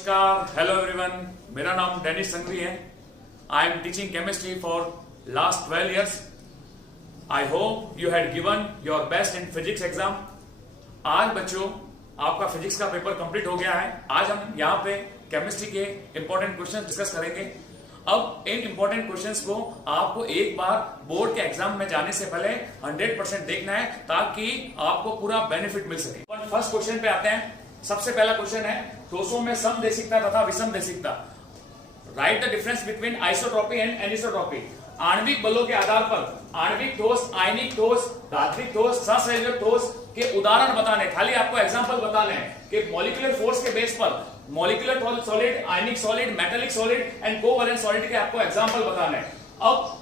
नमस्कार, hello everyone. मेरा नाम डेनिस संघवी है। I am teaching chemistry for last 12 years. I hope you had given your best in physics exam. आज बच्चों आपका फिजिक्स का पेपर कंप्लीट हो गया है। आज हम यहाँ पे केमिस्ट्री के इंपॉर्टेंट क्वेश्चन डिस्कस करेंगे। अब इन इंपॉर्टेंट क्वेश्चंस को आपको एक बार बोर्ड के एग्जाम में जाने से पहले 100% देखना है ताकि आपको पूरा बेनिफिट मिल सके। फर्स्ट क्वेश्चन पे आते हैं। सबसे पहला क्वेश्चन है, ठोसों में समदेशिकता तथा विषमदेशिकता। Write the difference between isotropy and anisotropy. आणविक बलों के आधार पर आणविक ठोस, आयनिक ठोस, धात्विक ठोस, सहसंयोजक ठोस के उदाहरण बताने। खाली आपको एग्जांपल बताने हैं कि मॉलिक्यूलर फोर्स के बेस पर molecular solid, ionic solid, metallic solid and covalent solid के आपको एग्जांपल बताने हैं। अब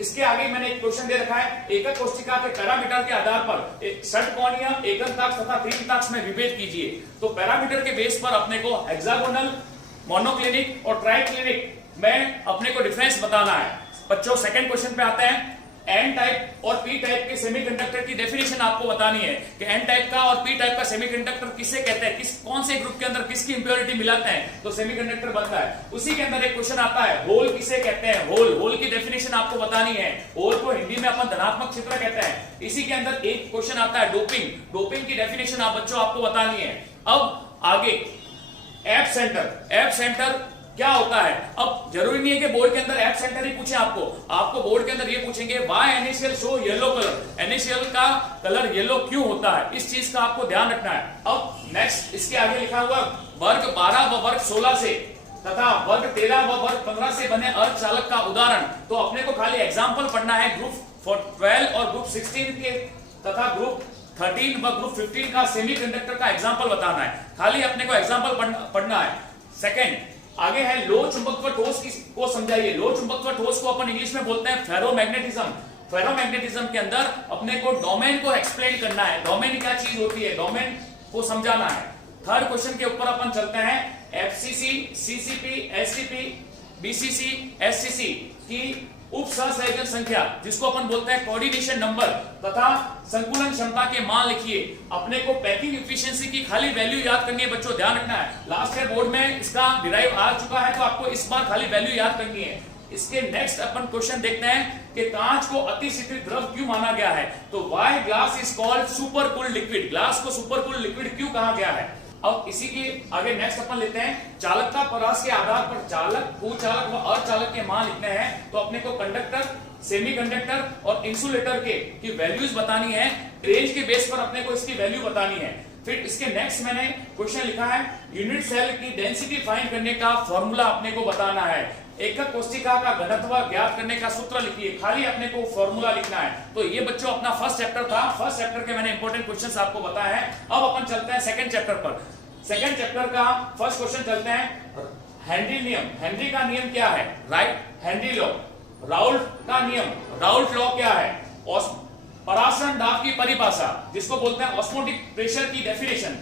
इसके आगे मैंने एक क्वेश्चन दे रखा है, एकक कोष्ठिका के पैरामीटर के आधार पर षटकोणीय, एककताक्ष तथा त्रिकताक्ष में विभेद कीजिए। तो पैरामीटर के बेस पर अपने को हेक्सागोनल, मोनोक्लिनिक और ट्राइक्लिनिक में अपने को डिफरेंस बताना है। बच्चों सेकंड क्वेश्चन पे आते हैं। एन टाइप और पी टाइप के सेमीकंडक्टर की डेफिनेशन आपको बतानी है कि एन टाइप का और पी टाइप का सेमीकंडक्टर किसे कहते हैं, कौन से ग्रुप के अंदर किसकी इंप्योरिटी मिलाते हैं तो सेमीकंडक्टर बनता है। उसी के अंदर एक क्वेश्चन आता है, होल किसे कहते हैं। होल की डेफिनेशन आपको बतानी है। होल को हिंदी में अपन धनात्मक क्षेत्र कहते हैं। इसी के अंदर एक क्वेश्चन आता है डोपिंग की डेफिनेशन आप बच्चों आपको बतानी है। अब आगे एफ सेंटर क्या होता है। अब जरूरी नहीं है कि बोर्ड के अंदर एफ सेंटर ही पूछे आपको बोर्ड के अंदर ये पूछेंगे why NaCl show yellow colour. NaCl का कलर येलो क्यों होता है, इस चीज का आपको ध्यान रखना है। अब नेक्स्ट इसके आगे लिखा हुआ वर्ग 12 व वर्ग 16 से तथा वर्ग 13 व वर्ग 15 से बने अर्धचालक का उदाहरण। तो अपने को खाली एग्जाम्पल पढ़ना है ग्रुप 12 और ग्रुप 16 के तथा ग्रुप 13 व ग्रुप 15 का सेमीकंडक्टर का एग्जाम्पल बताना है। खाली अपने को एग्जाम्पल पढ़ना है। सेकेंड आगे है लो चुंबकत्व ठोस को समझाइए। लो चुंबकत्व ठोस को अपन इंग्लिश में बोलते हैं फेरोमैग्नेटिज्म। फेरोमैग्नेटिज्म के अंदर अपने को डोमेन को एक्सप्लेन करना है। डोमेन क्या चीज होती है, डोमेन को समझाना है। थर्ड क्वेश्चन के ऊपर अपन चलते हैं। FCC, CCP, SCP, BCC, SCC की उप सहसंयोजन संख्या जिसको अपन बोलते हैं कोऑर्डिनेशन नंबर तथा संकुलन क्षमता के मान लिखिए। अपने को पैकिंग एफिशिएंसी की खाली वैल्यू याद करनी है बच्चों, ध्यान रखना है। लास्ट ईयर बोर्ड में इसका डिराइव आ चुका है तो आपको इस बार खाली वैल्यू याद करनी है। इसके नेक्स्ट अपन क्वेश्चन देखते हैं कि कांच को अति शीतल द्रव क्यों माना गया है। तो why glass is called super cooled liquid. Glass को सुपर कूल्ड लिक्विड क्यों कहा गया है। अब इसी के आगे नेक्स्ट अपन लेते हैं चालकता परास के आधार पर चालक, भूचालक व अर्धचालक के मान लिखने हैं। तो अपने को कंडक्टर, सेमीकंडक्टर और इंसुलेटर की वैल्यूज बतानी है। रेंज के बेस पर अपने को इसकी वैल्यू बतानी है। फिर इसके नेक्स्ट मैंने क्वेश्चन लिखा है, यूनिट सेल की डेंसिटी फाइंड करने का फॉर्मूला अपने को बताना है। एकक कोष्ठिका का घनत्व ज्ञात करने का सूत्र लिखिए। खाली अपने को फॉर्मूला लिखना है। तो ये बच्चों अपना फर्स्ट चैप्टर था। फर्स्ट चैप्टर के मैंने इंपॉर्टेंट क्वेश्चंस आपको बताया है। अब अपन चलते हैं सेकंड चैप्टर पर। सेकंड चैप्टर का फर्स्ट क्वेश्चन चलते हैं, हेनरी नियम। हेनरी का नियम क्या है, राइट, हेनरी लॉ। राउल्ट का नियम, राउल्ट लॉ क्या है। परासरण दाब की परिभाषा जिसको बोलते हैं ऑस्मोटिक प्रेशर की डेफिनेशन।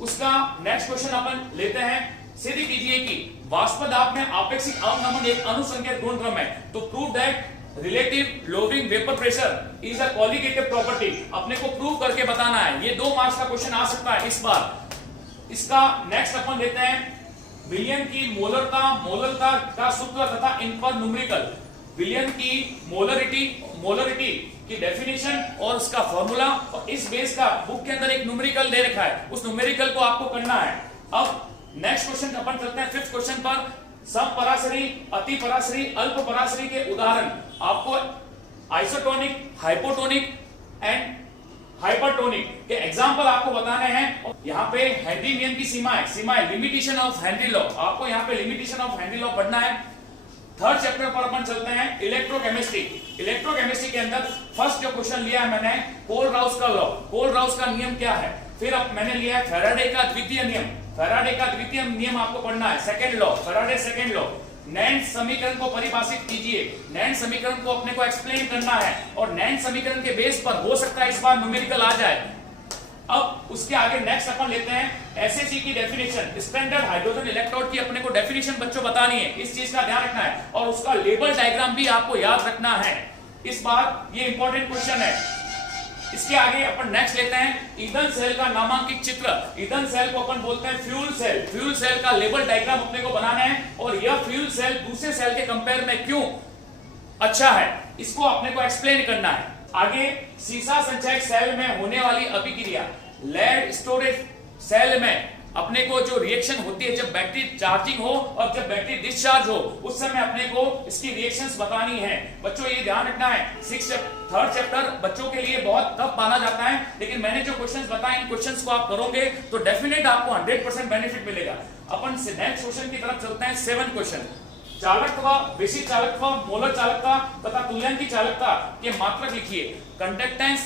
उसका नेक्स्ट क्वेश्चन अपन लेते हैं। सिद्ध कीजिए कि वाष्प दाब में आपेक्षिक अवनमन एक अनुसंज्ञित गुणधर्म है। तो prove that relative lowering vapour pressure is a colligative property. अपने को प्रूव करके बताना है। ये 2 मार्क्स का क्वेश्चन आ सकता है इस बार। इसका नेक्स्ट अपन लेते हैं विलियम की मोलरता का सूत्र तथा इन पर न्यूमेरिकल। विलियम की मोलरिटी की डेफिनेशन और उसका फॉर्मूला, और इस बेस का बुक के अंदर एक न्यूमेरिकल दे रखा है, उस न्यूमेरिकल को आपको करना है। अब नेक्स्ट क्वेश्चन अपन चलते हैं फिफ्थ क्वेश्चन पर। समपराशरी, अति पराशरी, अल्प पराशरी के उदाहरण। आपको आइसोटोनिक, हाइपोटोनिक एंड हाइपरटोनिक के एग्जांपल आपको बताने हैं। यहाँ पे हेनरी नियम की सीमा है लिमिटेशन ऑफ हेनरी लॉ। आपको यहाँ पे लिमिटेशन ऑफ हेनरी लॉ पढ़ना है। थर्ड चैप्टर पर अपन चलते हैं इलेक्ट्रोकेमिस्ट्री। इलेक्ट्रोकेमिस्ट्री के अंदर फर्स्ट जो क्वेश्चन लिया है मैंने, कोलराउस का लॉ। कोलराउस का नियम क्या है। फिर अब मैंने लिया है फैराडे का द्वितीय नियम। फैराडे का द्वितीय नियम आपको पढ़ना है, second law, Faraday second law. NAND समीकरण को परिभाषित कीजिए। नैंड समीकरण को अपने को एक्सप्लेन करना है और नैंड समीकरण के बेस पर हो सकता है इस बार न्यूमेरिकल आ जाए। अब उसके आगे नेक्स्ट अपन लेते हैं SHE की डेफिनेशन। स्टैंडर्ड हाइड्रोजन इलेक्ट्रोड की अपने को डेफिनेशन बच्चों बतानी है। इस चीज का ध्यान रखना है और उसका लेबल डायग्राम भी आपको याद रखना है। इस बार ये इंपॉर्टेंट क्वेश्चन है। इसके आगे अपन नेक्स्ट लेते हैं ईंधन सेल का नामांकित चित्र। ईंधन सेल को अपन बोलते हैं फ्यूल सेल। फ्यूल सेल का लेबल डायग्राम अपने को बनाना है और यह फ्यूल सेल दूसरे सेल के कंपेयर में क्यों अच्छा है, इसको अपने को एक्सप्लेन करना है। आगे सीसा संचयक सेल में होने वाली अभिक्रिया, लेड स्टोरेज सेल में अपने को जो रिएक्शन होती है जब बैटरी चार्जिंग हो और जब बैटरी डिस्चार्ज हो, उस समय अपने को इसकी रिएक्शंस बतानी है। बच्चों ये ध्यान रखना है, थर्ड चैप्टर बच्चों के लिए बहुत टफ माना जाता है, लेकिन मैंने जो क्वेश्चंस बताए इन क्वेश्चंस को आप करोगे तो डेफिनेट आपको 100% बेनिफिट मिलेगा। अपन से नेक्स्ट क्वेश्चन की तरफ चलते हैं। 7 क्वेश्चन। चालकता, बेसिक चालकता, मोलर चालकता तथा तुल्यांकी चालकता के मात्रक लिखिए। Conductance,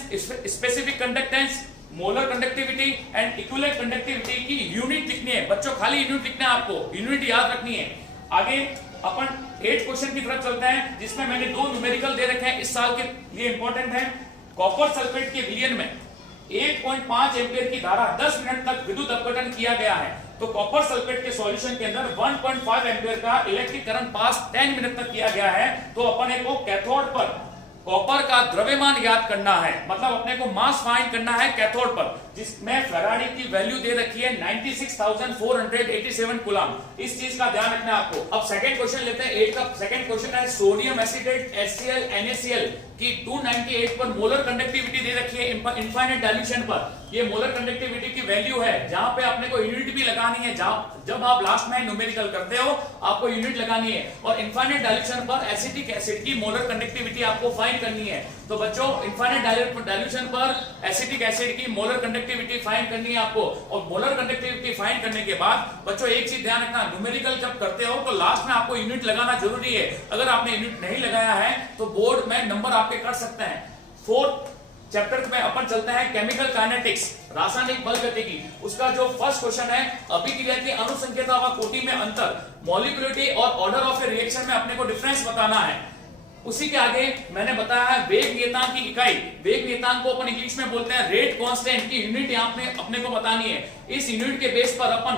specific conductance, molar conductivity and equivalent conductivity की यूनिट लिखनी है। बच्चों खाली यूनिट लिखना है, आपको यूनिट याद रखनी है। आगे अपन 8 क्वेश्चन की तरफ चलते हैं, जिसमें मैंने 2 न्यूमेरिकल दे रखे हैं, इस साल के लिए इंपॉर्टेंट है। कॉपर सल्फेट के विलयन में 1.5 एम्पीयर की धारा 10 मिनट तक विद्युत अपघटन किया गया है, तो कॉपर सल्फेट के सॉल्यूशन के अंदर 1.5 एम्पीयर का इलेक्ट्रिक करंट पास 10 मिनट तक किया गया है। तो अपन को कैथोड पर कॉपर का द्रव्यमान याद करना है, मतलब अपने को मास फाइंड करना है कैथोड पर, जिसमें फेराडे की वैल्यू दे रखी है 96,487 कूलम। इस चीज का ध्यान रखना है आपको। अब सेकंड क्वेश्चन लेते हैं। 8 का सेकंड क्वेश्चन है सोडियम एसिटेट HCl NaCl की 298 पर मोलर कंडक्टिविटी दे रखी है इनफाइनाइट डाइल्यूशन पर। ये मोलर कंडक्टिविटी की वैल्यू है, जहां पे आपने को यूनिट भी लगानी है। जब आप लास्ट में न्यूमेरिकल करते हो आपको यूनिट लगानी है, और इनफाइनाइट डाइल्यूशन पर एसिटिक एसिड की मोलर कंडक्टिविटी आपको फाइंड करनी है। तो बच्चों इनफाइनाइट डाइल्यूशन पर एसिटिक एसिड की मोलर कंडक्टिविटी फाइंड करनी है आपको। और मोलर कंडक्टिविटी फाइंड करने के बाद बच्चों एक चीज ध्यान रखना, न्यूमेरिकल जब करते हो तो लास्ट में आपको यूनिट लगाना जरूरी है। अगर आपने यूनिट नहीं लगाया है तो बोर्ड में नंबर आपके कट सकते हैं। 4th चैप्टर में अपन चलते हैं केमिकल काइनेटिक्स, रासायनिक बल गतिकी। उसका जो फर्स्ट क्वेश्चन है अभिक्रिया की अनुसंख्यता व कोटि में अंतर, मॉलिक्यूलरिटी और ऑर्डर ऑफ ए रिएक्शन में अपने को डिफरेंस बताना है। उसी के आगे मैंने बताया है वेग नियतांक की इकाई। वेग नियतांक को अपन इंग्लिश में बोलते हैं रेट कांस्टेंट की यूनिट यहाँ पे अपने को बतानी है। इस यूनिट के बेस पर अपन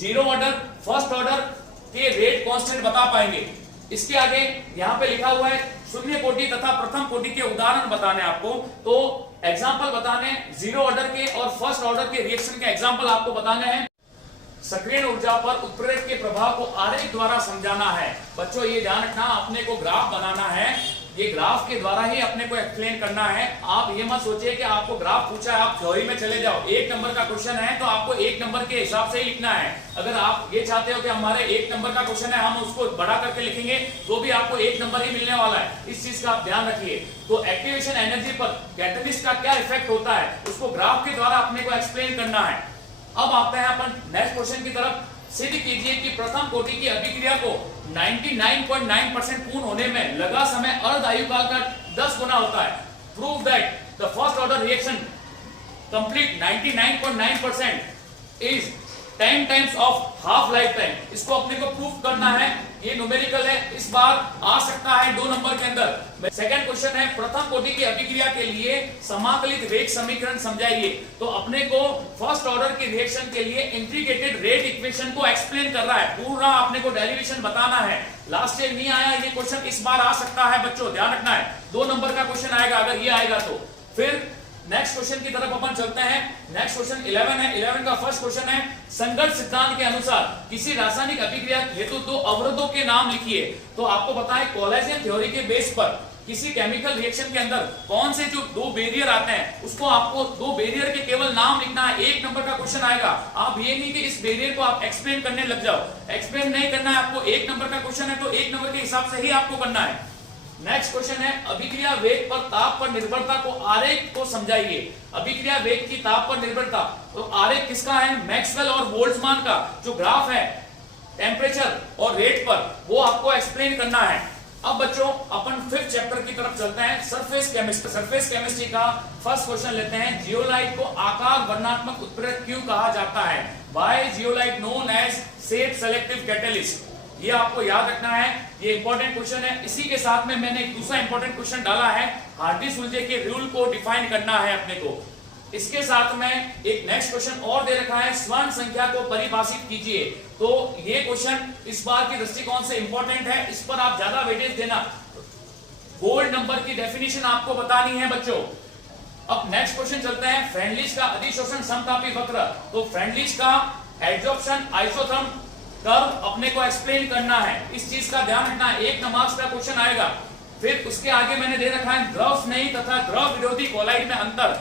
0 ऑर्डर, फर्स्ट ऑर्डर के रेट कांस्टेंट बता पाएंगे। इसके आगे यहाँ पे लिखा हुआ है शून्य कोटि तथा प्रथम कोटि के उदाहरण बताने आपको, तो एग्जाम्पल बताने 0 ऑर्डर के और फर्स्ट ऑर्डर के रिएक्शन के एग्जाम्पल आपको बताने हैं। सक्रिय ऊर्जा पर उत्प्रेरक के प्रभाव को आरेख द्वारा समझाना है। बच्चों ये ध्यान रखना, अपने को ग्राफ बनाना है, ये ग्राफ के द्वारा ही अपने को एक्सप्लेन करना है। आप ये मत सोचिए कि आपको ग्राफ पूछा है आप थ्योरी में चले जाओ। 1 नंबर का क्वेश्चन है तो आपको 1 नंबर के हिसाब से ही लिखना है। अगर आप ये चाहते हो कि हमारे 1 नंबर का क्वेश्चन है हम उसको बढ़ा करके लिखेंगे तो भी आपको 1 नंबर ही मिलने वाला है। इस चीज का आप ध्यान रखिए। तो एक्टिवेशन एनर्जी पर कैटलिस्ट का क्या इफेक्ट होता है उसको ग्राफ के द्वारा अपने को एक्सप्लेन करना है। अब आते हैं अपन नेक्स्ट क्वेश्चन की तरफ। सिद्ध कीजिए कि प्रथम कोटि की अभिक्रिया को 99.9% पूर्ण होने में लगा समय अर्ध आयुकाल का 10 गुना होता है। Prove that the first order reaction complete 99.9% is 10 times of half life time. इसको अपने को प्रूफ करना है। ये न्यूमेरिकल है, इस बार आ सकता है 2 नंबर के अंदर। सेकंड क्वेश्चन है प्रथम कोटि की अभिक्रिया के लिए समाकलित वेग समीकरण समझाइए। तो अपने को फर्स्ट ऑर्डर की रिएक्शन के लिए इंटीग्रेटेड रेट इक्वेशन को एक्सप्लेन कर रहा है, पूरा अपने को डेरिवेशन बताना है। लास्ट ईयर नहीं आया ये क्वेश्चन, इस बार आ सकता है बच्चों, ध्यान रखना है। 2 नंबर का क्वेश्चन आएगा अगर ये आएगा तो। फिर नेक्स्ट क्वेश्चन की तरफ अपन चलते हैं। नेक्स्ट क्वेश्चन 11 है। 11 का फर्स्ट क्वेश्चन है संगत सिद्धांत के अनुसार किसी रासायनिक अभिक्रिया हेतु 2 अवरोधों के नाम लिखिए। तो आपको पता है कोलेजन थ्योरी के बेस पर किसी केमिकल रिएक्शन के अंदर कौन से जो 2 बैरियर आते हैं उसको आपको 2 बैरियर के केवल नाम लिखना है। 1 नंबर का क्वेश्चन आएगा, आप ये नहीं कि इस बैरियर को आप एक्सप्लेन करने लग जाओ, एक्सप्लेन नहीं करना है आपको। 1 नंबर का क्वेश्चन है तो 1 नंबर के हिसाब से ही आपको करना है। नेक्स्ट क्वेश्चन है अभिक्रिया वेग पर ताप पर निर्भरता को आरेख को समझाइए। अभिक्रिया वेग की ताप पर निर्भरता, तो आरेख किसका है? मैक्सवेल और बोल्ट्जमान का जो ग्राफ है टेम्परेचर और रेट पर, वो आपको एक्सप्लेन करना है। अब बच्चों अपन 5th चैप्टर की तरफ चलते हैं, सरफेस केमिस्ट्री। सरफेस केमिस्ट्री का फर्स्ट क्वेश्चन लेते हैं। जियोलाइट को आकार वर्णात्मक उत्प्रेरक क्यों कहा जाता है? Why zeolite known as shape selective catalyst? ये आपको याद रखना है, ये इंपॉर्टेंट क्वेश्चन है। इसी के साथ में मैंने एक दूसरा इंपॉर्टेंट क्वेश्चन डाला है, हार्डी-सुलजे के रूल को डिफाइन करना है अपने को। इसके साथ में एक नेक्स्ट क्वेश्चन और दे रखा है, स्वर्ण संख्या को परिभाषित कीजिए। तो ये क्वेश्चन इस बार के दृष्टिकोण से इंपॉर्टेंट है, इस पर आप ज्यादा वेटेज देना। गोल्ड नंबर की डेफिनेशन आपको बतानी है बच्चों। अब नेक्स्ट क्वेश्चन चलते हैं, फ्रेंडलिश का अधिशोषण समतापी वक्र। तो फ्रेंडलिश का एड्जॉर्प्शन आइसोथर्म कर्व अपने को एक्सप्लेन करना है, इस चीज का ध्यान रखना है, 1 मार्क्स का क्वेश्चन आएगा। फिर उसके आगे मैंने दे रखा है द्रव स्नेही तथा द्रव विरोधी कोलाइड में अंतर,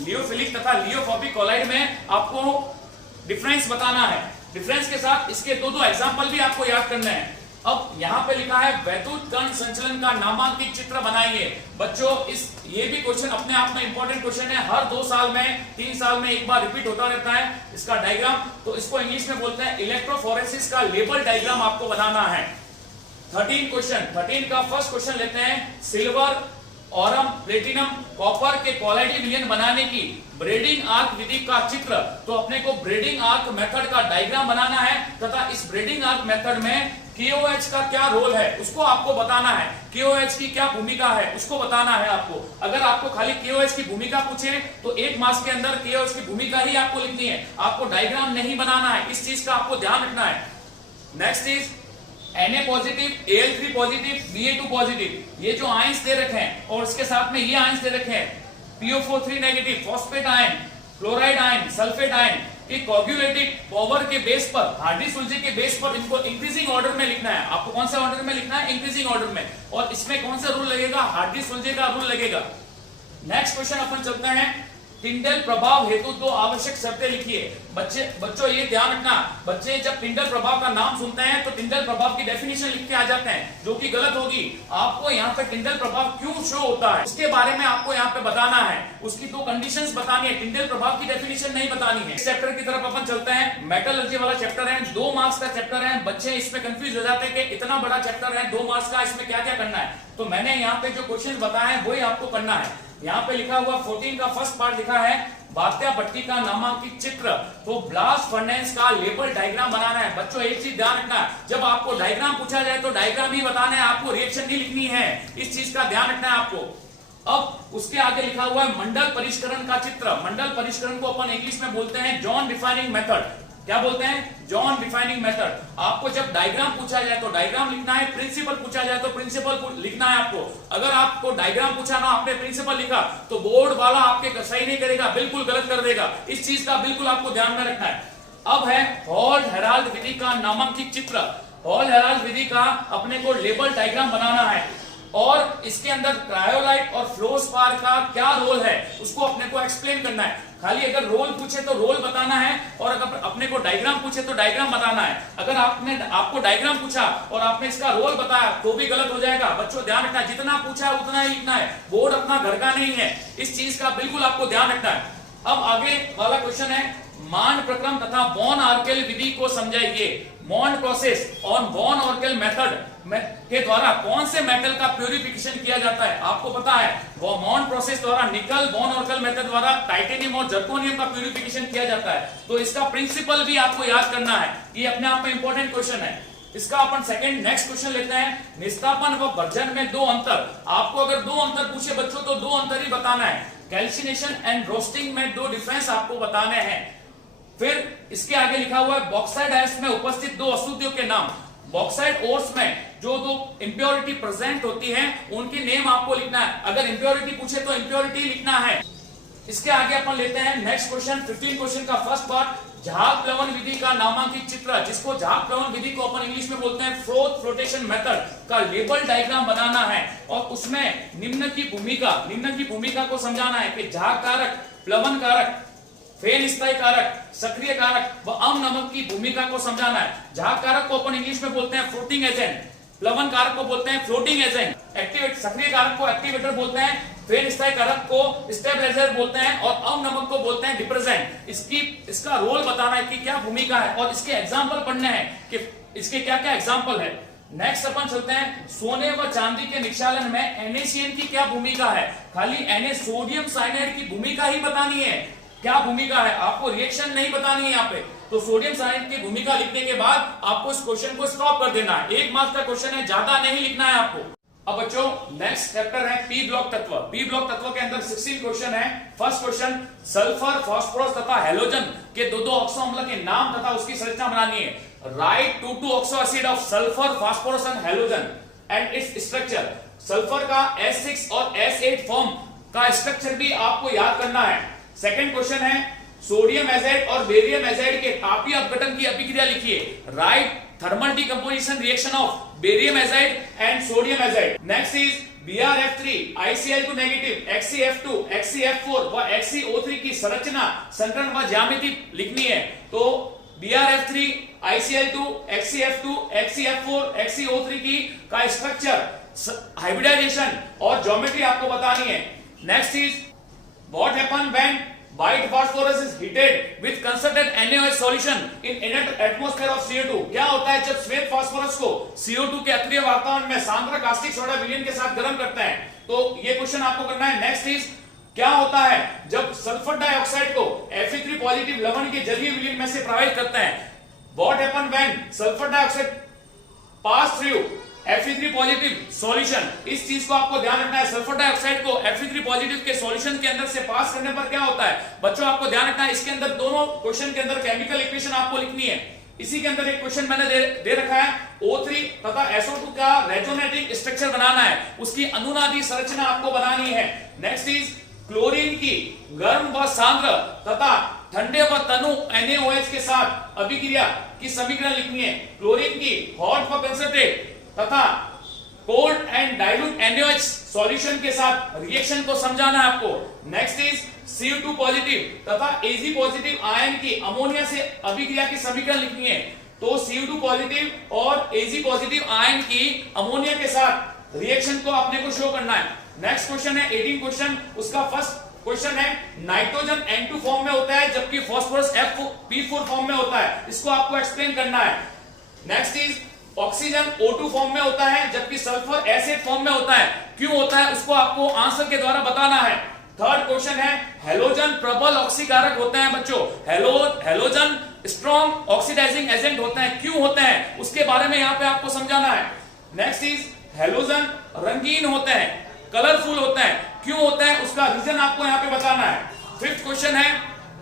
लियोफिलिक तथा लियोफोबिक कोलाइड में आपको डिफरेंस बताना है। डिफरेंस के साथ इसके दो एग्जांपल भी आपको याद करने हैं। अब यहाँ पे लिखा है वैद्युत कण संचलन का नामांकित चित्र बनाइए। बच्चों ये भी क्वेश्चन अपने आप में इंपॉर्टेंट क्वेश्चन है, हर 2 साल में 3 साल में एक बार रिपीट होता रहता है इसका डायग्राम। तो इसको इंग्लिश में बोलते हैं इलेक्ट्रोफोरेसिस का लेबल डायग्राम आपको बनाना है। 13 का फर्स्ट क्वेश्चन लेते हैं, सिल्वर ऑरम प्लेटिनम कॉपर के कोलाइडी विलयन बनाने की ब्रेडिंग आर्क विधि का चित्र। तो अपने को ब्रेडिंग आर्क मेथड का डायग्राम बनाना है तथा इस ब्रेडिंग आर्क मेथड में KOH का क्या रोल है उसको आपको बताना है, KOH की क्या भूमिका है उसको बताना है आपको। अगर आपको खाली KOH की भूमिका पूछे तो 1 मार्क्स के अंदर KOH की भूमिका ही आपको लिखनी है, आपको डायग्राम नहीं बनाना है, इस चीज का आपको ध्यान रखना है। Next is Na positive, Al3 positive, Ba2 positive, ये जो आयंस दे रखे हैं और इसके साथ में ये आयंस दे रखे हैं, PO4 negative, phosphate ion, chloride ion, sulphate ion के कोगुलेटिव पावर के बेस पर, हार्डी सुलजे के बेस पर इनको इंक्रीजिंग ऑर्डर में लिखना है। आपको कौन सा ऑर्डर में लिखना है? इंक्रीजिंग ऑर्डर में। और इसमें कौन सा रूल लगेगा? हार्डी सुलजे का रूल लगेगा। नेक्स्ट क्वेश्चन अपन चलते हैं, टिंडल प्रभाव हेतु 2 आवश्यक शर्तें लिखिए। बच्चों ये ध्यान रखना, बच्चे जब टिंडल प्रभाव का नाम सुनते हैं तो टिंडल प्रभाव की डेफिनेशन लिख के आ जाते हैं, जो कि गलत होगी। आपको यहाँ पे टिंडल प्रभाव क्यों शो होता है उसके बारे में आपको यहाँ पे बताना है, उसकी 2 कंडीशंस बतानी है, टिंडल प्रभाव की डेफिनेशन नहीं बतानी है। इस चैप्टर की तरफ अपन चलते हैं, मेटलर्जी वाला चैप्टर है, 2 मार्क्स का चैप्टर है। बच्चे इसमें कंफ्यूज हो जाते हैं कि इतना बड़ा चैप्टर है 2 मार्क्स का, इसमें क्या क्या करना है। तो मैंने यहाँ पे जो क्वेश्चन बताए हैं वही आपको करना है। यहाँ पे लिखा हुआ 14 का फर्स्ट पार्ट लिखा है, बात्या भट्टी का नामांकित चित्र। तो ब्लास्ट फर्नेस का लेबल डायग्राम बनाना है। बच्चों एक चीज ध्यान रखना है, जब आपको डायग्राम पूछा जाए तो डायग्राम ही बताना है, आपको रिएक्शन नहीं लिखनी है, इस चीज का ध्यान रखना है आपको। अब उसके आगे लिखा हुआ है मंडल परिष्करण का चित्र। मंडल परिष्करण को अपन इंग्लिश में बोलते हैं जॉन डिफाइनिंग मेथड। क्या बोलते हैं? John defining method. आपको जब डायग्राम पूछा जाए तो डायग्राम लिखना है, प्रिंसिपल पूछा जाए तो प्रिंसिपल लिखना है आपको। अगर आपको डायग्राम पूछा ना आपने प्रिंसिपल लिखा तो बोर्ड वाला आपके सही नहीं करेगा, बिल्कुल गलत कर देगा, इस चीज का बिल्कुल आपको ध्यान में रखना है। अब है हॉल हेराल्ड विधि का नामांकित चित्र। हॉल हेराल्ड विधि का अपने को लेबल डायग्राम बनाना है और इसके अंदर क्रायोलाइट और फ्लोस्पार का क्या रोल है उसको अपने को एक्सप्लेन करना है। खाली अगर रोल पूछे तो रोल बताना है और अगर अपने को डायग्राम पूछे तो डायग्राम बताना है। अगर आपको डायग्राम पूछा और आपने इसका रोल बताया तो भी गलत हो जाएगा। बच्चों ध्यान रखना, जितना पूछा है उतना ही लिखना है, बोर्ड अपना घर का नहीं है, इस चीज का बिल्कुल आपको ध्यान रखना है। अब आगे वाला क्वेश्चन है, मान प्रक्रम तथा बॉन ऑर्केल विधि को समझाइए। बॉन्ड प्रोसेस और बॉन ऑर्केल मेथड के द्वारा कौन से मेटल का प्यूरिफिकेशन किया जाता है? आपको पता है वो बॉन्ड प्रोसेस द्वारा निकल, बॉन ऑर्केल मेथड द्वारा टाइटेनियम और जर्कोनियम का प्यूरिफिकेशन किया जाता है। तो इसका प्रिंसिपल भी आपको याद करना है, ये अपने आप में इंपॉर्टेंट क्वेश्चन है। इसका अपन सेकंड नेक्स्ट क्वेश्चन लेते हैं, निस्तापन व भर्जन में 2 अंतर। आपको अगर 2 अंतर पूछे बच्चों तो 2 अंतर ही बताना है। कैल्सिनेशन एंड रोस्टिंग में 2 डिफरेंस आपको बताने हैं। फिर इसके आगे लिखा हुआ है बॉक्साइड आयंस में उपस्थित 2 अशुद्धियों के नाम। बॉक्साइड ओर्स में जो 2 इंप्योरिटी प्रेजेंट होती हैं उनके नेम आपको लिखना है। अगर इंप्योरिटी पूछे तो इंप्योरिटी लिखना है। इसके आगे अपन लेते हैं नेक्स्ट क्वेश्चन, 15 क्वेश्चन का फर्स्ट पार्ट, झाग प्लवन विधि का नामांकित चित्र, जिसको झाग प्लवन विधि को अपन इंग्लिश में बोलते हैं फ्रोथ फ्लोटेशन मेथड का लेबल डायग्राम बनाना है और उसमें निम्न की भूमिका को समझाना है कि झाग कारक, प्लवन कारक, फेन स्थायी कारक, सक्रिय कारक व अम्ल नमक की भूमिका को समझाना है। झाग कारक को अपन इंग्लिश में बोलते हैं फ्लोटिंग एजेंट, प्लवन कारक को बोलते हैं फ्लोटिंग एजेंट, सक्रिय कारक को एक्टिवेटर बोलते हैं, फेन स्थायी कारक को स्टेबलाइजर बोलते हैं और अम्ल नमक को बोलते हैं डिप्रेसेंट। इसका रोल बताना है कि क्या भूमिका है और इसके एग्जाम्पल पढ़ने हैं कि इसके क्या क्या एग्जाम्पल है। नेक्स्ट अपन चलते हैं, सोने व चांदी के निक्षालन में NaCN की क्या भूमिका है। खाली Na सोडियम साइनाइड की भूमिका ही बतानी है, क्या भूमिका है, आपको रिएक्शन नहीं बतानी है यहाँ पे। तो सोडियम साइनाइड की भूमिका लिखने के बाद आपको इस क्वेश्चन को स्टॉप कर देना है। 1 मार्क्स का क्वेश्चन है, ज्यादा नहीं लिखना है आपको। अब बच्चों नेक्स्ट चैप्टर है पी ब्लॉक तत्व। पी ब्लॉक तत्व के अंदर 16 क्वेश्चन है। फर्स्ट क्वेश्चन, सल्फर, फास्फोरस तथा हेलोजन के 2 ऑक्सो अम्ल के नाम तथा उसकी संरचना बनानी है। Right 2 oxo acid of sulphur, phosphorus and halogen and its structure. Sulphur का S6 और S8 फॉर्म का स्ट्रक्चर भी आपको याद करना है। सेकंड क्वेश्चन है सोडियम एजाइड और बेरियम एजाइड के तापीय अपघटन की अभिक्रिया लिखिए। Right thermal decomposition reaction of barium azide and sodium azide. Next is BrF3 ICl2 negative XeF2 XeF4 व XeO3 की संरचना संकरण व ज्यामिति लिखनी है। तो BrF3 ICl2 XeF2 XeF4 XeO3 की का स्ट्रक्चर, हाइब्रिडाइजेशन और ज्योमेट्री आपको बतानी है। Next is what happen when white phosphorus is heated with concentrated NaOH solution in inert atmosphere of CO2। क्या होता है जब श्वेत फास्फोरस को CO2 के अक्रिय वातावरण में सांद्र कास्टिक सोडा विलयन के साथ गर्म करते हैं? तो ये क्वेश्चन आपको करना है। नेक्स्ट इज क्या होता है जब सल्फर डाइऑक्साइड को Fe3 पॉजिटिव लवण के जलीय विलयन में से प्रवाहित करते हैं? What happen when sulphur dioxide pass through Fe3 positive solution. इस चीज को आपको ध्यान रखना है। सल्फर डाइऑक्साइड को Fe3 पॉजिटिव के सॉल्यूशन के अंदर से पास करने पर क्या होता है? बच्चों आपको ध्यान रखना है, इसके अंदर दोनों क्वेश्चन के अंदर केमिकल इक्वेशन आपको लिखनी है। इसी के अंदर एक क्वेश्चन मैंने दे रखा है, O3 तथा SO2 का रेजोनेटिंग स्ट्रक्चर बनाना है, उसकी अनुनादी संरचना आपको बनानी है। नेक्स्ट इज क्लोरीन की गर्म व सांद्र तथा ठंडे व तनु NaOH के साथ अभिक्रिया की समीकरण लिखनी है। क्लोरीन की हॉट व कंसंट्रेट तथा cold and dilute NaOH solution के साथ रिएक्शन को समझाना है आपको। नेक्स्ट इज Cu2 पॉजिटिव तथा Ag पॉजिटिव आयन की अमोनिया से अभिक्रिया की समीकरण लिखनी है। तो Cu2 पॉजिटिव और Ag पॉजिटिव आयन की अमोनिया के साथ रिएक्शन को अपने को शो करना है। नेक्स्ट क्वेश्चन है 18 क्वेश्चन, उसका फर्स्ट क्वेश्चन है नाइट्रोजन N2 फॉर्म में होता है जबकि फास्फोरस P4 फॉर्म में होता है, इसको आपको एक्सप्लेन करना है। Next is oxygen O2 form में होता है जबकि सल्फर एसिड फॉर्म में होता है, क्यों होता है उसको आपको आंसर के द्वारा बताना है। थर्ड क्वेश्चन है हेलोजन प्रबल ऑक्सीकारक होते हैं बच्चों, हेलोजन स्ट्रॉन्ग ऑक्सीडाइजिंग एजेंट होते हैं, क्यों होते हैं उसके बारे में यहाँ पे आपको समझाना है। नेक्स्ट इज हेलोजन रंगीन होते हैं, कलरफुल होते हैं, क्यों होते हैं उसका रीजन आपको यहाँ पे बताना है। फिफ्थ क्वेश्चन है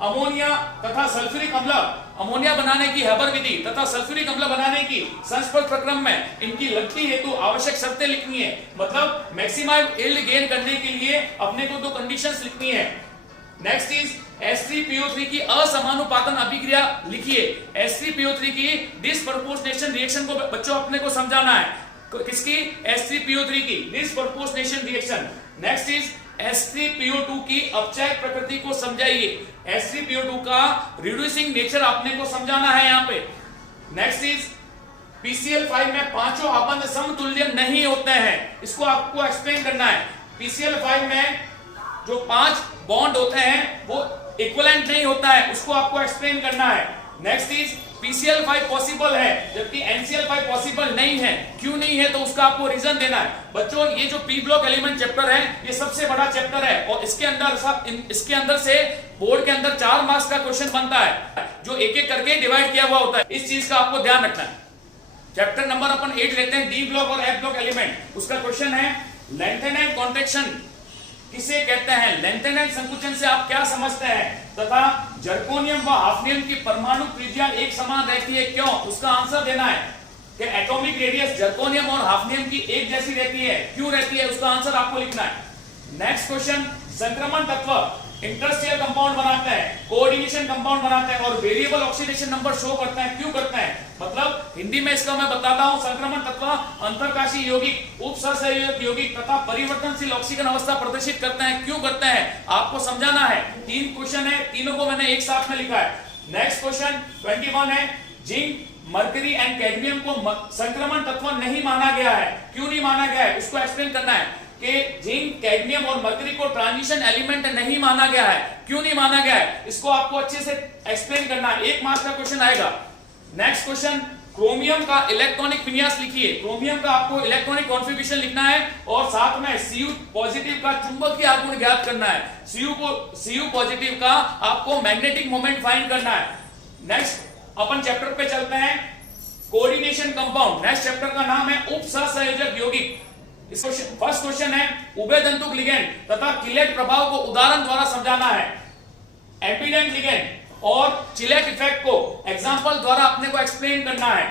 अमोनिया तथा सल्फ्यूरिक अम्ल, अमोनिया बनाने की हेबर विधि तथा सल्फ्यूरिक अम्ल बनाने की संस्पर्श प्रक्रम में इनकी लगती हेतु आवश्यक शर्तें लिखनी है। मतलब मैक्सिमम यील्ड गेन करने के लिए अपने को दो कंडीशंस लिखनी है। नेक्स्ट इज H3PO3 की असमानुपातन अभिक्रिया लिखिए। H3PO3 की डिसप्रपोर्शनेशन रिएक्शन को बच्चों अपने को समझाना है। किसकी? H3PO3 की disproportionation reaction. Next is H3PO2 की अपचय प्रकृति को समझाइए। H3PO2 का रिड्यूसिंग नेचर आपने को समझाना है यहाँ पे। नेक्स्ट इज PCl5 में पांचों आबंध समतुल्य नहीं होते हैं, इसको आपको एक्सप्लेन करना है। PCl5 में जो 5 बॉन्ड होते हैं वो इक्विवेलेंट नहीं होता है, उसको आपको एक्सप्लेन करना है। नेक्स्ट इज PCl5 पॉसिबल है जबकि NCl5 पॉसिबल नहीं है, क्यों नहीं है तो उसका आपको रीजन देना है। बच्चों ये जो पी ब्लॉक एलिमेंट चैप्टर है ये सबसे बड़ा चैप्टर है और इसके अंदर से बोर्ड के अंदर 4 मार्क्स का क्वेश्चन बनता है जो एक एक करके डिवाइड किया हुआ होता है, इस चीज का आपको ध्यान रखना है। चैप्टर नंबर अपन 8 लेते हैं, डी ब्लॉक और एफ ब्लॉक एलिमेंट। उसका क्वेश्चन है लेंथन एंड कॉन्ट्रैक्शन किसे कहते हैं, लेंथन एंड संकुचन से आप क्या समझते हैं, तथा जर्कोनियम व हाफनियम की परमाणु त्रिज्या एक समान रहती है क्यों, उसका आंसर देना है। कि एटॉमिक रेडियस जर्कोनियम और हाफनियम की एक जैसी रहती है, क्यों रहती है, उसका आंसर आपको लिखना है। नेक्स्ट क्वेश्चन, संक्रमण तत्व इंटरस्टिशियल कंपाउंड बनाते हैं, कोऑर्डिनेशन कंपाउंड बनाते हैं और वेरिएबल ऑक्सीडेशन नंबर शो करते हैं, क्यों करते हैं। मतलब हिंदी में इसका मैं बताता हूं, संक्रमण तत्व अंतरकाशी यौगिक, उपसहसंयोजक यौगिक तथा परिवर्तनशील ऑक्सीजन अवस्था प्रदर्शित करते हैं, क्यों करते हैं आपको समझाना है। 3 क्वेश्चन है, तीनों को मैंने एक साथ में लिखा है। नेक्स्ट क्वेश्चन 21 है, जिंक मरकरी एंड कैडमियम को संक्रमण तत्व नहीं माना गया है, क्यों नहीं माना गया है उसको एक्सप्लेन करना है। कि जिंक कैडमियम और मरकरी को ट्रांजिशन एलिमेंट नहीं माना गया है, क्यों नहीं माना गया है इसको आपको अच्छे से एक्सप्लेन करना है, 1 मार्क्स का क्वेश्चन आएगा। नेक्स्ट क्वेश्चन, क्रोमियम का इलेक्ट्रॉनिक विन्यास लिखिए। क्रोमियम का आपको इलेक्ट्रॉनिक कॉन्फ़िगरेशन लिखना है और साथ में Cu पॉजिटिव का चुंबकीय आघूर्ण ज्ञात करना है। Cu पॉजिटिव का आपको मैग्नेटिक मोमेंट फाइंड करना है। नेक्स्ट अपन चैप्टर पे चलते हैं, कोऑर्डिनेशन कंपाउंड। नेक्स्ट चैप्टर का नाम है उपसहसंयोजक यौगिक। फर्स्ट क्वेश्चन है, उभयतंतुक लिगेंड तथा किलेट प्रभाव को उदाहरण द्वारा समझाना है। एम्पीडेंट लिगेंड और चिलेट इफेक्ट को एग्जांपल द्वारा अपने को एक्सप्लेन करना है।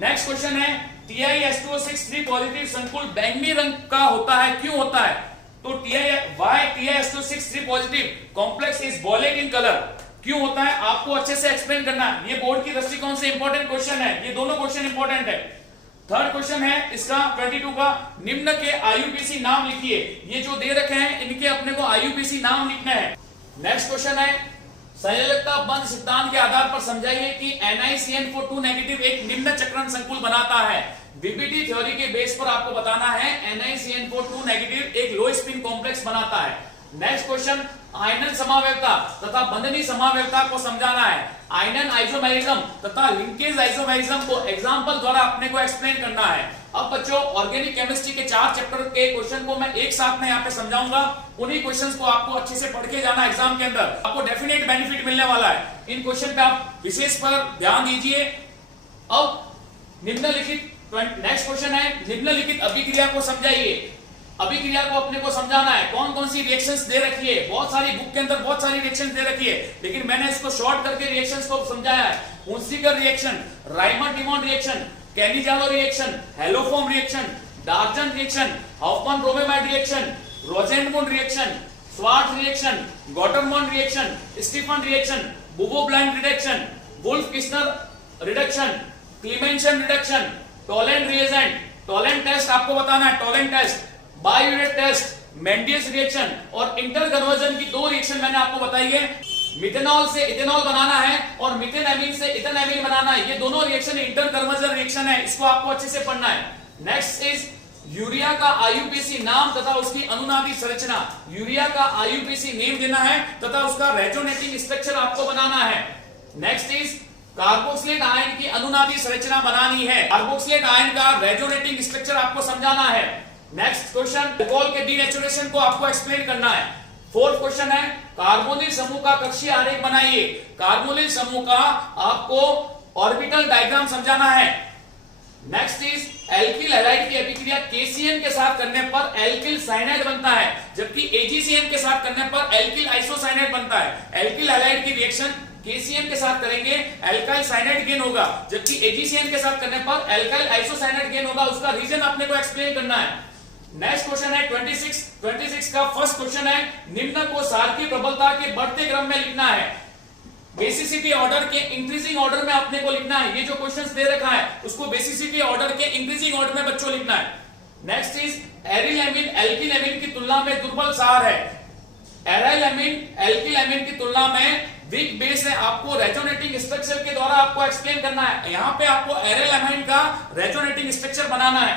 नेक्स्ट क्वेश्चन है, TiS2O6 3 पॉजिटिव संकुल बैंगनी रंग का होता है, क्यों होता है। तो TiS263 positive complex is violet in colour क्यों होता है, आपको अच्छे से एक्सप्लेन करना है। ये बोर्ड की दृष्टिकोण से इंपॉर्टेंट क्वेश्चन है, ये दोनों क्वेश्चन इंपॉर्टेंट है। थर्ड क्वेश्चन है इसका 22 का, निम्न के IUPAC नाम लिखिए। ये जो दे रखे हैं इनके अपने को IUPAC नाम लिखना है। नेक्स्ट क्वेश्चन है, संयोजकता बंध सिद्धांत के आधार पर समझाइए कि NiCN4 नेगेटिव एक निम्न चक्रण संकुल बनाता है। VBT थ्योरी के बेस पर आपको बताना है NiCN4 नेगेटिव एक लो स्पिन कॉम्प्लेक्स बनाता है। नेक्स्ट क्वेश्चन, आयनन समावयवता तथा बंधनी समावयवता को समझाना है। आयनन आइसोमेरिज्म तथा लिंकेज आइसोमेरिज्म को एग्जांपल द्वारा अपने को एक्सप्लेन करना है। अब बच्चों ऑर्गेनिक केमिस्ट्री के 4 चैप्टर के क्वेश्चन को मैं एक साथ में यहाँ पे समझाऊंगा। उन्हीं क्वेश्चंस को आपको अच्छे से पढ़ के जाना एग्जाम के अंदर, आपको डेफिनेट बेनिफिट मिलने वाला है। इन क्वेश्चन पे आप विशेष पर ध्यान दीजिए। अब निम्नलिखित नेक्स्ट क्वेश्चन है, निम्नलिखित अभिक्रिया को समझाइए। अभिक्रिया को अपने को समझाना है, कौन कौन सी रिएक्शंस दे रखी है। बहुत सारी बुक के अंदर बहुत सारी रिएक्शंस दे रखी है, लेकिन मैंने इसको शॉर्ट करके रिएक्शंस को समझाया है। Hunsdiecker reaction, Reimer Tiemann reaction, Cannizzaro reaction, haloform reaction, Darzens reaction, Hofmann bromamide reaction, Rosenmund reaction, Swarts reaction, Gattermann reaction, Stephen reaction, बुबो-ब्लाइंड reduction, Wolff Kishner reduction, Clemmensen reduction, Tollens reagent, Tollens test आपको बताना है, Tollens test, biuret test, Mendius reaction और interconversion की 2 reaction मैंने आपको बताई है। मिथेनॉल से इथेनॉल बनाना है और मिथेनएमीन से इथेनएमीन बनाना है। ये दोनों रिएक्शन इंटर कन्वर्जन रिएक्शन है, इसको आपको अच्छे से पढ़ना है। नेक्स्ट इज यूरिया का IUPAC नाम तथा उसकी अनुनादी संरचना। यूरिया का IUPAC नेम देना है तथा उसका रेजोनेटिंग स्ट्रक्चर आपको बनाना है। नेक्स्ट इज कार्बोक्सिलेट आयन की अनुनादी संरचना बनानी है। कार्बोक्सिलेट आयन का रेजोनेटिंग स्ट्रक्चर आपको समझाना है। नेक्स्ट क्वेश्चन, अल्कोहल के डीनेचुरेशन को आपको एक्सप्लेन करना है। फोर्थ क्वेश्चन है, कार्बोनिल समूह का कक्षीय आरेख बनाइए। कार्बोनिल समूह का आपको ऑर्बिटल डायग्राम समझाना है। नेक्स्ट इज एल्किल हैलाइड की अभिक्रिया KCN के साथ करने पर एल्किल साइनाइड बनता है, जबकि AgCN के साथ करने पर एल्किल आइसोसाइनाइड बनता है। एल्किल हैलाइड की रिएक्शन KCN के साथ करेंगे एल्काइल साइनाइड गेन होगा, जबकि AgCN के साथ करने पर एल्काइल आइसोसाइनाइड गेन होगा। उसका रीजन अपने को एक्सप्लेन करना है। नेक्स्ट क्वेश्चन है 26 का फर्स्ट क्वेश्चन है, निम्न को सार की प्रबलता के बढ़ते क्रम में लिखना है। बेसिसिटी ऑर्डर के इंक्रीजिंग ऑर्डर में अपने को लिखना है। ये जो क्वेश्चंस दे रखा है उसको बेसिसिटी ऑर्डर के इंक्रीजिंग ऑर्डर में बच्चों लिखना है। Next is aryl amine alkyl amine की तुलना में दुर्बल सार है। एराइल एमीन एल्किल एमीन की तुलना में वीक बेस है। आपको रेजोनेटिंग स्ट्रक्चर के द्वारा आपको एक्सप्लेन करना है। यहां पे आपको एराइल एमीन का रेजोनेटिंग स्ट्रक्चर बनाना है।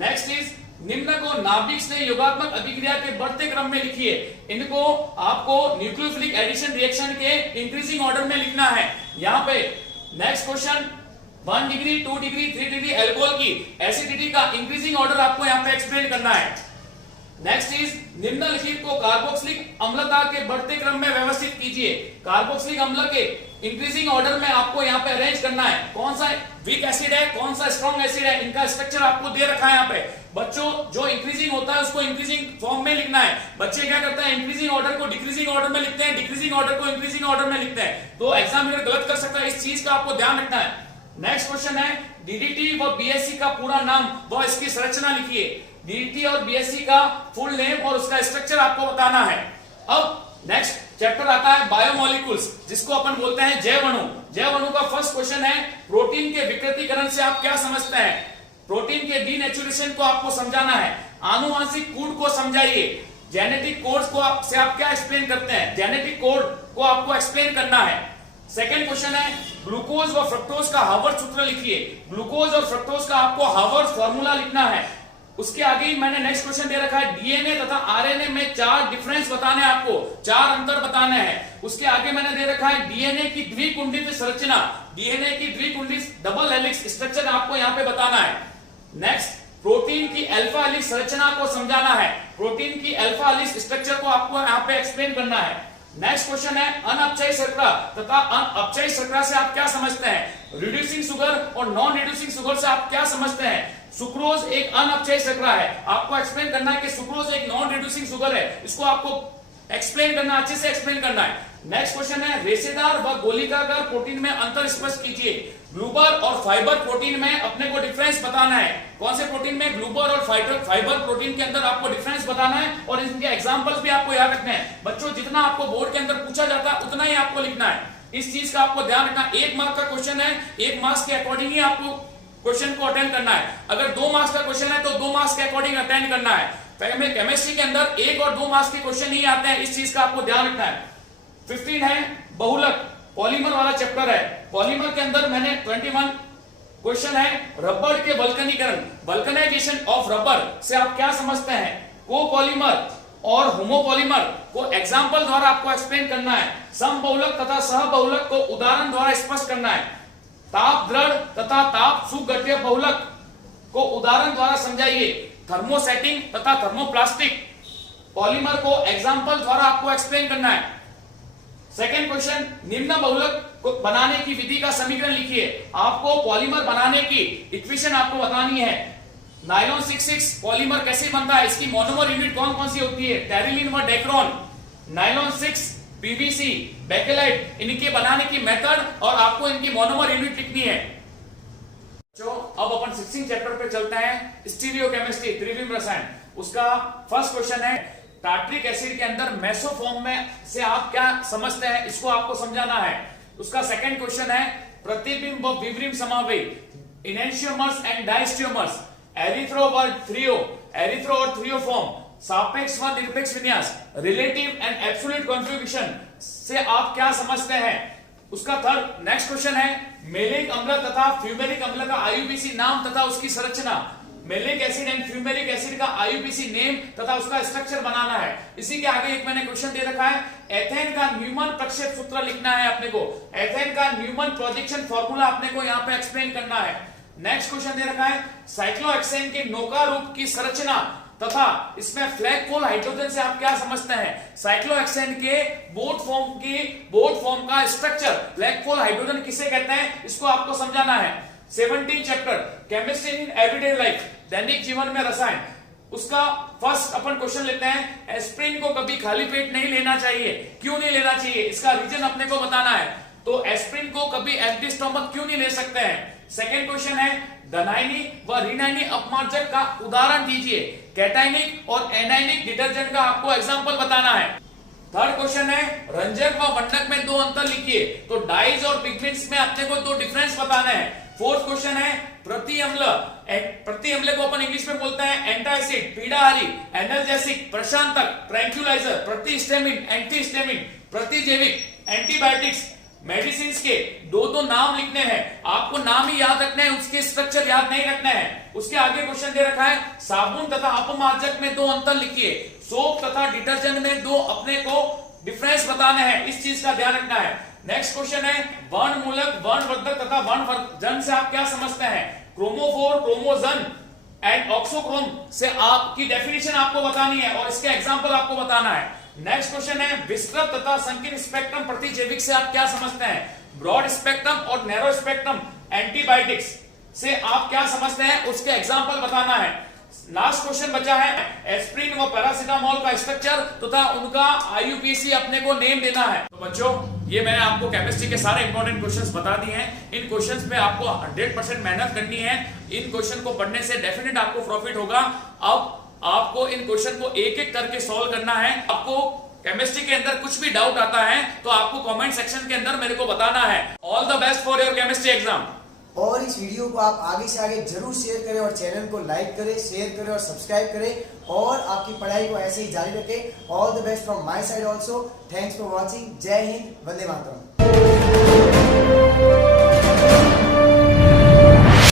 नेक्स्ट इज निम्न को नाभिक से योगात्मक अभिक्रिया के बढ़ते क्रम में लिखिए। इनको आपको न्यूक्लियोफिलिक एडिशन रिएक्शन के इंक्रीजिंग ऑर्डर में लिखना है। यहां पे next question 1 degree 2 degree 3 degree alcohol की एसिडिटी का इंक्रीजिंग ऑर्डर आपको यहां पे एक्सप्लेन करना है। नेक्स्ट इज निम्नलिखित को कार्बोक्सिलिक अम्लता के बढ़ते क्रम में व्यवस्थित कीजिए। कार्बोक्सिलिक अम्ल के इंक्रीजिंग ऑर्डर में आपको यहाँ पे अरेंज करना है। कौन सा वीक एसिड है, कौन सा स्ट्रॉन्ग एसिड है, इनका स्ट्रक्चर आपको दे रखा है यहाँ पे। बच्चों जो इंक्रीजिंग होता है उसको इंक्रीजिंग फॉर्म में लिखना है। बच्चे क्या करते हैं, इंक्रीजिंग ऑर्डर को डिक्रीजिंग ऑर्डर में लिखते हैं, डिक्रीजिंग ऑर्डर को इंक्रीजिंग ऑर्डर में लिखते हैं। तो एग्जामिनर गलत कर सकता है, इस चीज का आपको ध्यान रखना है। नेक्स्ट क्वेश्चन है DDT व BSC का पूरा नाम व इसकी संरचना लिखिए। DDT और BSC का फुल नेम और उसका स्ट्रक्चर आपको बताना है। अब नेक्स्ट चैप्टर आता है बायोमोलिक्यूल्स, जिसको अपन बोलते हैं जैव अणु। जैव अणु का फर्स्ट क्वेश्चन है, प्रोटीन के विकृतीकरण से आप क्या समझते हैं। प्रोटीन के डीनेचुरेशन को आपको समझाना है। आनुवांशिक कोड को समझाइए। जेनेटिक कोड्स को आप क्या एक्सप्लेन करते हैं, जेनेटिक कोड को आपको एक्सप्लेन करना है। सेकेंड क्वेश्चन है ग्लूकोज व फ्रक्टोज का हार्वर्ड सूत्र लिखिए। ग्लूकोज और फ्रक्टोज का आपको हार्वर्ड फॉर्मूला लिखना है। उसके आगे मैंने नेक्स्ट क्वेश्चन दे रखा है, डीएनए तथा आरएनए में 4 डिफरेंस बताने हैं आपको, 4 अंतर बताने हैं। उसके आगे मैंने दे रखा है डीएनए की द्विकुंडित संरचना, डीएनए की द्विकुंडित डबल हेलिक्स स्ट्रक्चर आपको यहाँ पे बताना है। नेक्स्ट प्रोटीन की अल्फा हेलिक्स संरचना को समझाना है। प्रोटीन की अल्फा हेलिक्स स्ट्रक्चर को आपको यहाँ पे एक्सप्लेन करना है। नेक्स्ट क्वेश्चन है अनअपचयी शर्करा तथा अपचयी शर्करा से आप क्या समझते हैं। रिड्यूसिंग शुगर और नॉन रिड्यूसिंग शुगर से आप क्या समझते हैं। सुक्रोज एक अनअपचयी शर्करा है, आपको एक्सप्लेन करना है कि सुक्रोज एक नॉन रिड्यूसिंग शुगर है। इसको आपको एक्सप्लेन करना, अच्छे से एक्सप्लेन करना है। नेक्स्ट क्वेश्चन है, रेशेदार व गोलिकाकार प्रोटीन में अंतर स्पष्ट कीजिए। ग्लूबर और फाइबर प्रोटीन में अपने को डिफरेंस बताना है। कौन से प्रोटीन में? ग्लूबर और फाइबर प्रोटीन के अंदर आपको डिफरेंस बताना है और इनके एग्जांपल्स भी आपको याद रखने हैं। बच्चों, जितना आपको बोर्ड के अंदर पूछा जाता है उतना ही आपको लिखना है। इस चीज का आपको ध्यान रखना। 1 मार्क का क्वेश्चन है, 1 मार्क्स के अकॉर्डिंग ही आपको क्वेश्चन को अटेंड करना है। अगर 2 मार्क्स का क्वेश्चन है तो 2 मार्क्स के अकॉर्डिंग अटेंड करना है। केमिस्ट्री के अंदर 1 और 2 मार्क्स के क्वेश्चन ही आते हैं, इस चीज का आपको ध्यान रखना है। 15 है बहुलक, पॉलीमर वाला चैप्टर है। पॉलीमर के अंदर मैंने 21 क्वेश्चन है, रबर के वल्कनीकरण, वल्कनाइजेशन ऑफ रबर से आप क्या समझते हैं? कोपॉलीमर और होमोपॉलीमर को एग्जाम्पल द्वारा आपको एक्सप्लेन करना है। समबहुलक तथा सहबहुलक को उदाहरण द्वारा स्पष्ट करना है। ताप दृढ़ तथा ताप सुगठ्य बहुलक को उदाहरण द्वारा समझाइए। थर्मोसेटिंग तथा थर्मोप्लास्टिक पॉलीमर को एग्जाम्पल द्वारा आपको एक्सप्लेन करना है। सेकेंड क्वेश्चन, निम्न बहुलक को बनाने की विधि का समीकरण लिखिए। आपको पॉलीमर बनाने की इक्वेशन आपको बतानी है। नायलॉन 66 पॉलीमर कैसे बनता है, इसकी मोनोमर यूनिट कौन कौन सी होती है? टेरिलीन व डेक्रोन। नायलॉन 6, पीवीसी, बेकेलाइट, इनके बनाने की मेथड और आपको इनकी मोनोमर यूनिट लिखनी है। जो अब अपन 16 चैप्टर पे चलते हैं, स्टीरियोकेमिस्ट्री, त्रिविम रसायन। उसका फर्स्ट क्वेश्चन है, टार्ट्रिक एसिड के अंदर मेसोफॉर्म में से आप क्या समझते हैं, इसको आपको समझाना है। उसका सेकंड क्वेश्चन है, प्रतिबिंब व विवरिम समावेय, इनेंशियोमर्स एंड डायस्टियोमर्स, एरिथ्रो व थ्रियो, एरिथ्रो और थ्रियोफॉर्म, सापेक्ष व निरपेक्ष विन्यास, रिलेटिव एंड एब्सोल्यूट कॉन्फ़िगरेशन से आप क्या समझते हैं। उसका थर्ड नेक्स्ट क्वेश्चन है, मेलिक अम्ल तथा फ्यूमेरिक अम्ल का आईयूपीएसी नाम तथा उसकी संरचना। Malic acid and fumaric acid का आईयूपीएसी नेम तथा उसका स्ट्रक्चर बनाना है। इसी के आगे एक मैंने क्वेश्चन दे रखा है, एथेन का न्यूमन प्रक्षेप सूत्र लिखना है अपने को। एथेन का न्यूमन प्रोजेक्शन फॉर्मूला अपने को यहाँ पे एक्सप्लेन करना है। नेक्स्ट क्वेश्चन दे रखा है, साइक्लोहेक्सेन के नौका रूप की संरचना तथा इसमें फ्लैगपोल हाइड्रोजन से आप क्या समझते हैं। साइक्लोहेक्सेन के बोट फॉर्म का स्ट्रक्चर फ्लैगपोल हाइड्रोजन किसे कहते हैं, इसको आपको समझाना है। 17 chapter chemistry in everyday life, दैनिक जीवन में रसायन। उसका फर्स्ट अपन क्वेश्चन लेते हैं, एस्प्रिन को कभी खाली पेट नहीं लेना चाहिए, क्यों नहीं लेना चाहिए, इसका रीजन अपने को बताना है। तो एस्प्रिन को कभी एम्प्टी स्टमक क्यों नहीं ले सकते हैं। सेकेंड क्वेश्चन है, धनायनी व ऋणायनी अपमार्जक का उदाहरण दीजिए। कैटायनिक और एनायनिक डिटर्जेंट का आपको एग्जांपल बताना है। थर्ड क्वेश्चन है, रंजक व मंडक में 2 अंतर लिखिए। तो डाइज और पिगमेंट्स में अपने को 2 डिफरेंस बताने हैं। फोर्थ क्वेश्चन है, प्रति अम्ल को अपन इंग्लिश में बोलते हैं एंटासिड, पीड़ाहारी, एनाल्जेसिक, प्रशांतक, ट्रैंक्विलाइजर, प्रतिस्टेमिन, एंटीहिस्टामिन, प्रतिजैविक, एंटीबायोटिक्स, मेडिसिन के 2 नाम लिखने हैं। आपको नाम ही याद रखने हैं, उसके स्ट्रक्चर याद नहीं रखने हैं। उसके आगे क्वेश्चन दे रखा है, साबुन तथा अपमार्जक में 2 अंतर लिखिए। सोप तथा डिटर्जेंट में 2 अपने को डिफरेंस बताने हैं, इस चीज का ध्यान रखना है। नेक्स्ट क्वेश्चन है, वर्णमूलक, वर्णवर्धक तथा वर्णवर्धन से आप क्या समझते हैं। क्रोमोफोर, क्रोमोजन एंड ऑक्सोक्रोम से आपकी डेफिनेशन आपको बतानी है और इसके एग्जांपल आपको बताना है। नेक्स्ट क्वेश्चन है, विस्तृत तथा संकीर्ण स्पेक्ट्रम प्रतिजैविक से आप क्या समझते हैं। ब्रॉड स्पेक्ट्रम और नैरो स्पेक्ट्रम एंटीबायोटिक्स से आप क्या समझते हैं, उसके एग्जांपल बताना है। लास्ट क्वेश्चन बचा है, एस्प्रिन व पैरासिटामोल का स्ट्रक्चर तथा उनका आईयूपीएसी अपने को नेम देना है। तो बच्चों, ये मैंने आपको केमिस्ट्री के सारे इंपॉर्टेंट क्वेश्चंस बता दिए हैं। इन क्वेश्चंस पे आपको 100% मेहनत करनी है। इन क्वेश्चन को पढ़ने से डेफिनेट आपको प्रॉफिट होगा। अब आपको इन क्वेश्चन को एक एक करके सॉल्व करना है। आपको केमिस्ट्री के अंदर कुछ भी डाउट आता है तो आपको कमेंट सेक्शन के अंदर मेरे को बताना है। All the best for your chemistry exam. और इस वीडियो को आप आगे से आगे जरूर शेयर करें और चैनल को लाइक करें, शेयर करें और सब्सक्राइब करें और आपकी पढ़ाई को ऐसे ही जारी रखें। All the best from my side also. Thanks for watching. जय हिंद, वंदे मातरम।